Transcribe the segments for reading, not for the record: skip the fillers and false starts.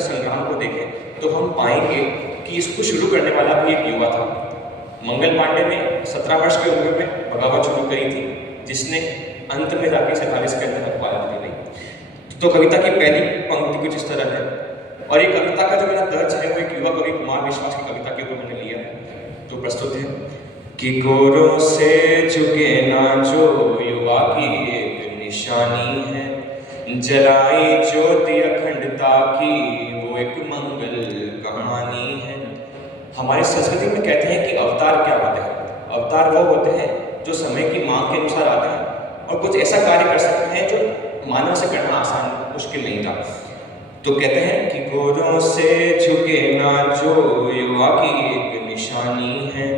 स्वतंत्रता संग्राम को देखें तो हम पाएंगे कि इसको शुरू करने वाला भी एक युवा था। मंगल पांडे ने 17 वर्ष की उम्र में बगावत शुरू करी थी, जिसने अंत में जाके 47 के अंदर अखबार दी गई। तो कविता की पहली पंक्ति कुछ इस तरह है, और ये कविता का जो मेरा दर्ज है वो एक युवा कवि कुमार विश्वास की कविता के ऊपर मैंने लिया है। तो प्रस्तुत है कि गोरों से झुके ना जो युवा की एक निशानी है, जलाई ज्योति अखंडता की वो एक मंगल कहानी है। हमारी संस्कृति में कहते हैं कि अवतार क्या होते हैं? अवतार वो होते हैं जो समय की मांग के अनुसार आते हैं और कुछ ऐसा कार्य कर सकते हैं जो मानव से करना आसान मुश्किल नहीं था। तो कहते हैं कि गोरों से झुके ना जो युवा की एक निशानी है,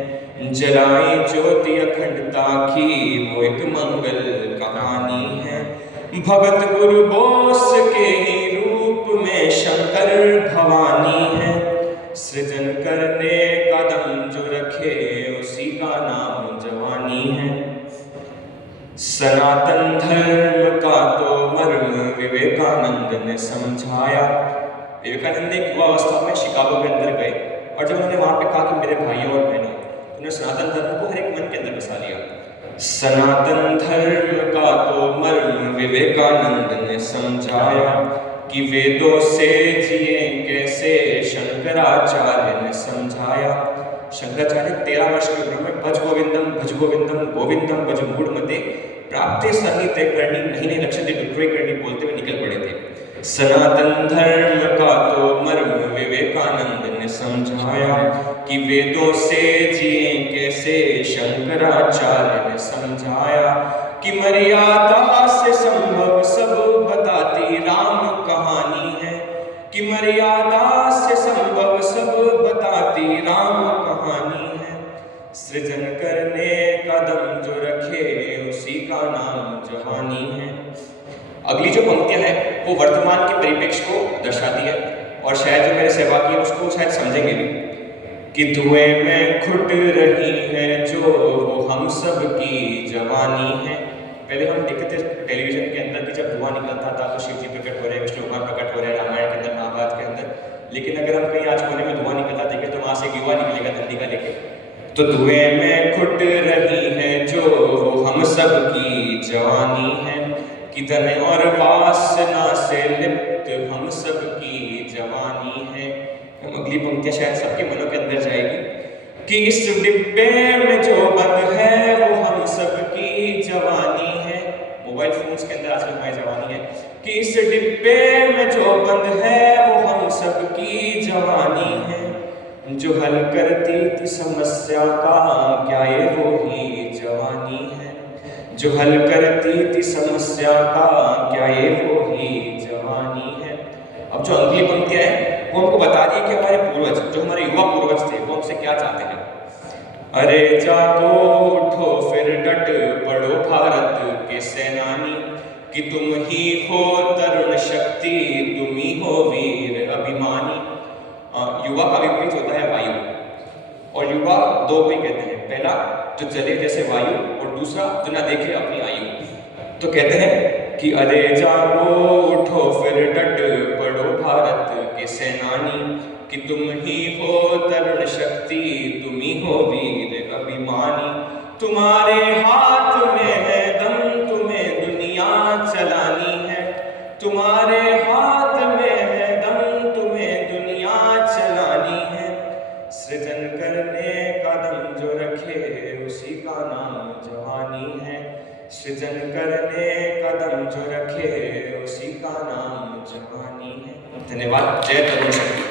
जलाई ज्योति अखंडता की वो एक मंगल कहानी है। भगत गुरु बोस के ही रूप में शंकर भवानी है, सृजन करने कदम जो रखे उसी का नाम जवानी है। सनातन धर्म का तो मर्म विवेकानंद ने समझाया। विवेकानंद एक युवा अवस्था में शिकागो के अंदर गए और जब उन्होंने वहां पे कहा कि मेरे भाइयों और बहनों, तो उन्होंने सनातन धर्म को हर एक मन के अंदर बसा लिया। सनातन धर्म का तो मर्म विवेकानंद ने समझाया कि वेदों से जिए कैसे शंकराचार्य ने समझाया। शंकराचार्य 13 वर्ष की उम्र में भज गोविंदम गोविंदम भज मूढ़मते प्राप्ते सन्निते करनी नहीं लक्ष्य डुक्रे करनी बोलते हुए निकल पड़े थे। सनातन धर्म का तो मर्म विवेकानंद ने समझाया कि वेदों से जिए कैसे शंकराचार्य ने समझाया कि मर्यादा से संभव सब बताती राम कहानी है, कि मर्यादा से संभव सब बताती राम कहानी है। सृजन करने कदम जो रखे उसी का नाम जवानी है। अगली जो पंक्तियां हैं वो वर्तमान के परिप्रेक्ष्य को दर्शाती है और शायद जो मेरे सहभागी हैं उसको शायद समझेंगे भी कि धुएं में घुट रही है जो वो हम सब की जवानी है। पहले हम देखते थे टेलीविजन के अंदर कि जब धुआं निकलता था तो शिव जी प्रकट हो रहे हैं, विष्णु भगवान प्रकट हो रहे हैं रामायण के अंदर, महाभारत के अंदर। लेकिन अगर हम कहीं आज कोने में धुआं निकलता देखें तो वहां से एक युवा निकलेगा डंडी का लेके। तो धुएं में घुट रही है जो वो हम सब की जवानी है, कि धन और वासना से लिप्त हम सब की जवानी है। हम अगली पंक्तियां शायद सबके मनों के अंदर जाएगी कि इस डिब्बे में जो बंद है वो हम सब की जवानी है। मोबाइल फोन्स के अंदर आजकल हमारी जवानी है कि इस डिब्बे में जो बंद है वो हम सब की जवानी है। जो हल करती थी समस्या का क्या ये वो ही जवानी है, जो हल करती थी समस्या का क्या ये वो ही जवानी है। अब जो अगली पंक्तियां हैं वो हमको बता रही है कि हमारे पूर्वज, जो हमारे युवा पूर्वज थे, वो हमसे क्या चाहते हैं। अरे जागो उठो फिर डट पड़ो भारत के सेनानी, कि तुम ही हो तरुण शक्ति, तुम ही हो वीर अभिमानी। युवा का विपरीत होता है वायु, और युवा दो को ही कहते हैं, पहला जो चले जैसे वायु और दूसरा जो ना देखे अपनी आयु। तो कहते हैं कि अरे जागो उठो फिर डट पड़ो भारत के सेनानी, कि तुम ही हो तरुण शक्ति, तुम ही हो वीर अभिमानी। तुम्हारे हाथ में है दम, तुम्हें दुनिया चलानी है, तुम्हारे हाथ में है दम, तुम्हें दुनिया चलानी है। सृजन करने कदम जो रखे उसी का नाम जवानी है, सृजन करने कदम जो रखे उसी का नाम जवानी है। धन्यवाद। जय तरुण शक्ति।